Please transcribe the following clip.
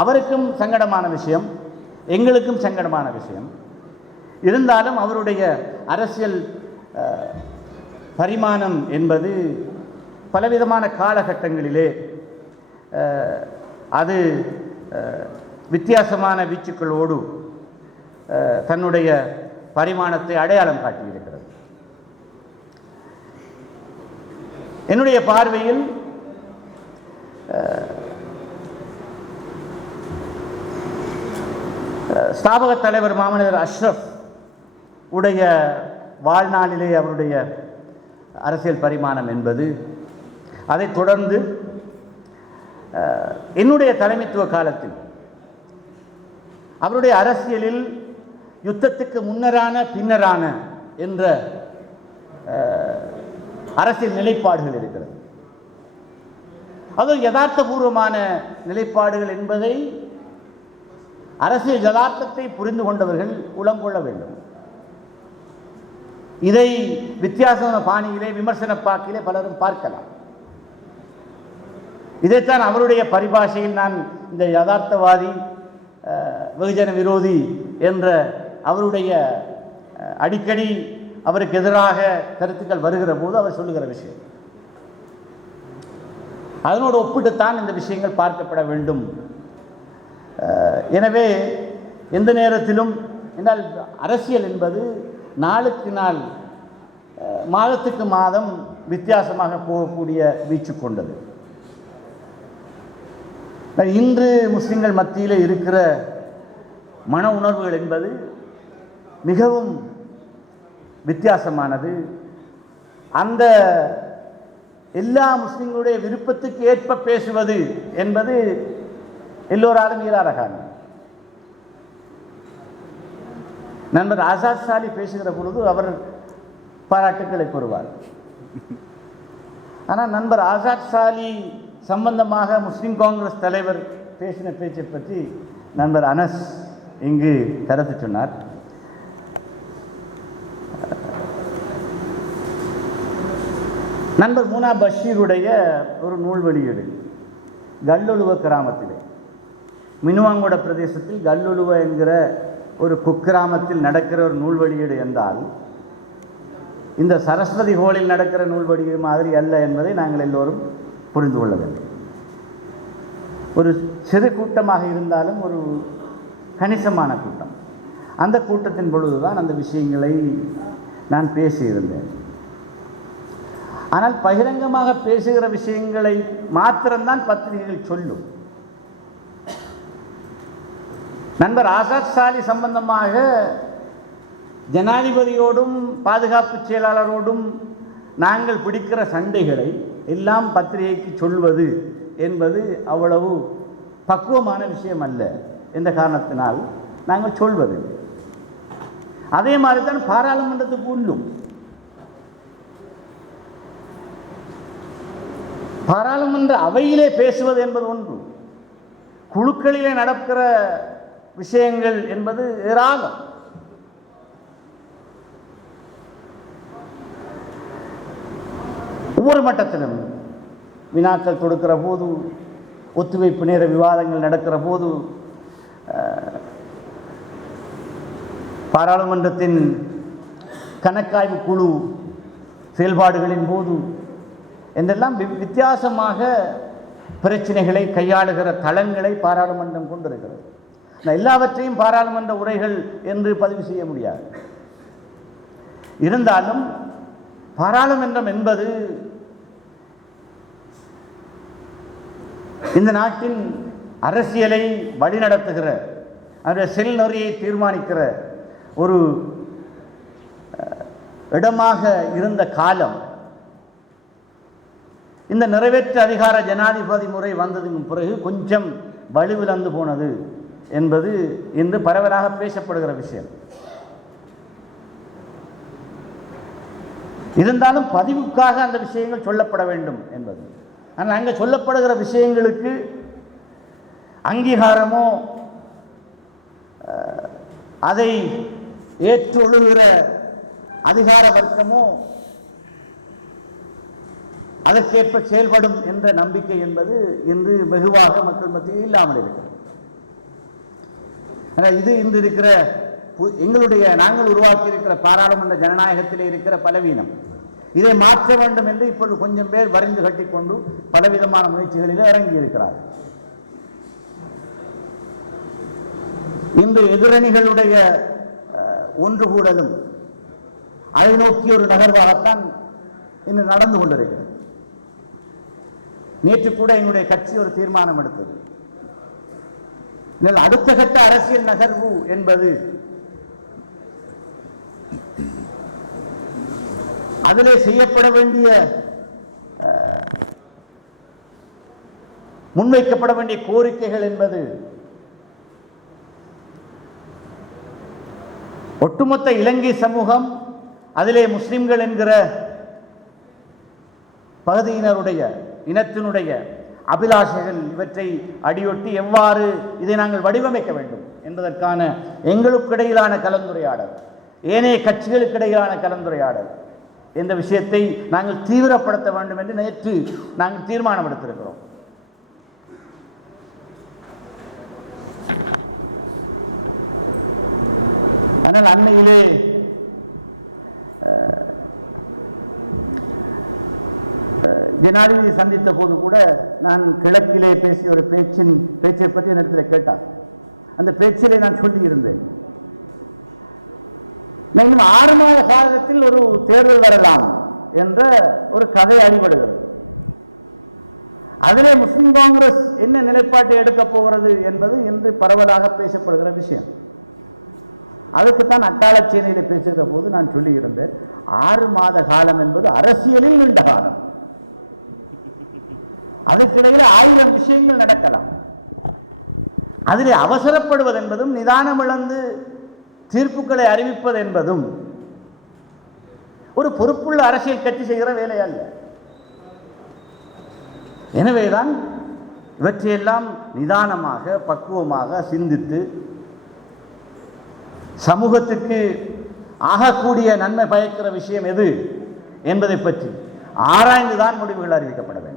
அவருக்கும் சங்கடமான விஷயம், எங்களுக்கும் சங்கடமான விஷயம். இருந்தாலும் அவருடைய அரசியல் பரிமாணம் என்பது பலவிதமான காலகட்டங்களிலே அது வித்தியாசமான வீச்சுக்களோடு தன்னுடைய பரிமாணத்தை அடையாளம் காட்டியிருக்கிறது. என்னுடைய பார்வையில் ஸ்தாபக தலைவர் மாமனிதர் அஷ்ரஃப் உடைய வாழ்நாளிலே அவருடைய அரசியல் பரிமாணம் என்பது, அதைத் தொடர்ந்து என்னுடைய தலைமைத்துவ காலத்தில் அவருடைய அரசியலில் யுத்தத்துக்கு முன்னரான பின்னரான என்ற அரசியல் நிலைப்பாடுகள் இருக்கிறது. அது யதார்த்தபூர்வமான நிலைப்பாடுகள் என்பதை அரசியல் யதார்த்தத்தை புரிந்து கொண்டவர்கள் உளம் கொள்ள வேண்டும். இதை வித்தியாசமான பாணியிலே விமர்சன பாக்கிலே பலரும் பார்க்கலாம். இதைத்தான் அவருடைய பரிபாஷையில் நான் இந்த யதார்த்தவாதி வெகுஜன விரோதி என்ற அவருடைய அடிக்கடி அவருக்கு எதிராக கருத்துக்கள் வருகிற போது அவர் சொல்லுகிற விஷயம், அதனோடு ஒப்பிட்டுத்தான் இந்த விஷயங்கள் பார்க்கப்பட வேண்டும். எனவே எந்த நேரத்திலும் என்றால் அரசியல் என்பது நாளுக்கு நாள் மாதத்துக்கு மாதம் வித்தியாசமாக போகக்கூடிய வீச்சு கொண்டது. இன்று முஸ்லிம்கள் மத்தியில் இருக்கிற மன உணர்வுகள் என்பது மிகவும் வித்தியாசமானது. அந்த எல்லா முஸ்லிம்களுடைய விருப்பத்துக்கு ஏற்ப பேசுவது என்பது எல்லோராலும் இயலாத காரணம். நண்பர் ஆசாத் சாலி பேசுகிற பொழுது அவர் பாராட்டுக்களை பெறுவார். ஆனால் நண்பர் ஆசாத் சாலி சம்பந்தமாக முஸ்லிம் காங்கிரஸ் தலைவர் பேசின பேச்சை பற்றி நண்பர் அனஸ் இங்கு கருத்து சொன்னார். நண்பர் மூனா பஷீருடைய ஒரு நூல் வெளியீடு கல்லொழுவ கிராமத்திலே, மினுவாங்கோட பிரதேசத்தில் கல்லொழுவ என்கிற ஒரு குக்கிராமத்தில் நடக்கிற ஒரு நூல் வெளியீடு என்றால் இந்த சரஸ்வதி ஹோலில் நடக்கிற நூல் வெளியீடு மாதிரி அல்ல என்பதை நாங்கள் எல்லோரும் புரிந்து கொள்ள வேண்டும். ஒரு சிறு கூட்டமாக இருந்தாலும் ஒரு கணிசமான கூட்டம். அந்த கூட்டத்தின் பொழுதுதான் அந்த விஷயங்களை நான் பேசியிருந்தேன். ஆனால் பகிரங்கமாக பேசுகிற விஷயங்களை மாத்திரம்தான் பத்திரிகைகள் சொல்லும். நண்பர் ஆசாத் சாலி சம்பந்தமாக ஜனாதிபதியோடும் பாதுகாப்பு செயலாளரோடும் நாங்கள் பிடிக்கிற சண்டைகளை எல்லாம் பத்திரிகைக்கு சொல்வது என்பது அவ்வளவு பக்குவமான விஷயம் அல்ல என்ற காரணத்தினால் நாங்கள் சொல்வது. அதே மாதிரி தான் பாராளுமன்றத்துக்கு உள்ளும் பாராளுமன்ற அவையிலே பேசுவது என்பது ஒன்று, குழுக்களிலே நடக்கிற விஷயங்கள் என்பது ஏராளம். ஒவ்வொரு மட்டத்திலும் வினாக்கள் தொடுக்கிற போது, ஒத்துழைப்பு நேர விவாதங்கள் நடக்கிற போது, பாராளுமன்றத்தின் கணக்காய்வு குழு செயல்பாடுகளின் போது என்றெல்லாம் வித்தியாசமாக பிரச்சனைகளை கையாளுகிற தளங்களை பாராளுமன்றம் கொண்டிருக்கிறது. எல்லாவற்றையும் பாராளுமன்ற உரைகள் என்று பதிவு செய்ய முடியாது. இருந்தாலும் பாராளுமன்றம் என்பது இந்த நாட்டின் அரசியலை வழிநடத்துகிற, அதனுடைய செல் நெறியை தீர்மானிக்கிற ஒரு இடமாக இருந்த காலம் இந்த நிறைவேற்று அதிகார ஜனாதிபதி முறை வந்ததுக்கு பிறகு கொஞ்சம் வலுவிழந்து போனது என்பது இன்று பரவலாக பேசப்படுகிற விஷயம். இருந்தாலும் பதிவுக்காக அந்த விஷயங்கள் சொல்லப்பட வேண்டும் என்பது. ஆனால் அங்கே சொல்லப்படுகிற விஷயங்களுக்கு அங்கீகாரமோ அதை ஏற்றொழுகிற அதிகார வர்க்கமோ அதற்கேற்ப செயல்படும் என்ற நம்பிக்கை என்பது இன்று வெகுவாக மக்கள் மத்தியில் இல்லாமல் இருக்கிறது. இது இன்று இருக்கிற எங்களுடைய நாங்கள் உருவாக்கி இருக்கிற பாராளுமன்ற ஜனநாயகத்திலே இருக்கிற பலவீனம். இதை மாற்ற வேண்டும் என்று இப்பொழுது கொஞ்சம் பேர் வரைந்து கட்டிக்கொண்டு பலவிதமான முயற்சிகளில் இறங்கி இருக்கிறார். இன்று எதிரணிகளுடைய ஒன்று கூடலும் அதை நோக்கி ஒரு நகர்வாகத்தான் இன்று நடந்து கொண்டிருக்கிறது. நேற்று கூட எங்களுடைய கட்சி ஒரு தீர்மானம் எடுத்தது. அடுத்த கட்ட அரசியல் நகர்வு என்பது அதிலே செய்யப்பட வேண்டிய முன்வைக்கப்பட வேண்டிய கோரிக்கைகள் என்பது ஒட்டுமொத்த இலங்கை சமூகம், அதிலே முஸ்லிம்கள் என்கிற பகுதியினருடைய இனத்தினுடைய அபிலாஷைகள் இவற்றை அடியொட்டி எவ்வாறு இதை நாங்கள் வடிவமைக்க வேண்டும் என்பதற்கான எங்களுக்கு இடையிலான கலந்துரையாடல், ஏனைய கட்சிகளுக்கு இடையிலான கலந்துரையாடல் என்ற விஷயத்தை நாங்கள் தீவிரப்படுத்த வேண்டும் என்று நேற்று நாங்கள் தீர்மானம் எடுத்திருக்கிறோம். ஆனால் அண்மையிலே ஜனாதிபதி சந்தித்த போது கூட நான் கிழக்கிலே பேசிய ஒரு பேச்சை பற்றி என்னிடத்தில் கேட்டார். அந்த பேச்சிலே நான் சொல்லியிருந்தேன், இன்னும் 6 மாத காலத்தில் ஒரு தேர்தல் வரலாம் என்ற ஒரு கதை அடிபடுகிறது. அதிலே முஸ்லிம் காங்கிரஸ் என்ன நிலைப்பாட்டை எடுக்கப் போகிறது என்பது இன்று பரவலாக பேசப்படுகிற விஷயம். அதற்குத்தான் அட்டாளச்சேனையில் பேசுகிற போது நான் சொல்லியிருந்தேன், 6 மாத காலம் என்பது அரசியலில் நீண்ட காலம். அதற்கிடையில் 1000 விஷயங்கள் நடக்கலாம். அதிலே அவசரப்படுவது என்பதும் நிதானம் இழந்து தீர்ப்புகளை அறிவிப்பது என்பதும் ஒரு பொறுப்புள்ள அரசியல் கட்சி செய்கிற வேலை அல்ல. எனவேதான் இவற்றையெல்லாம் நிதானமாக பக்குவமாக சிந்தித்து சமூகத்திற்கு ஆகக்கூடிய நன்மை பயக்கிற விஷயம் எது என்பதை பற்றி ஆராய்ந்துதான் முடிவுகள் அறிவிக்கப்பட வேண்டும்.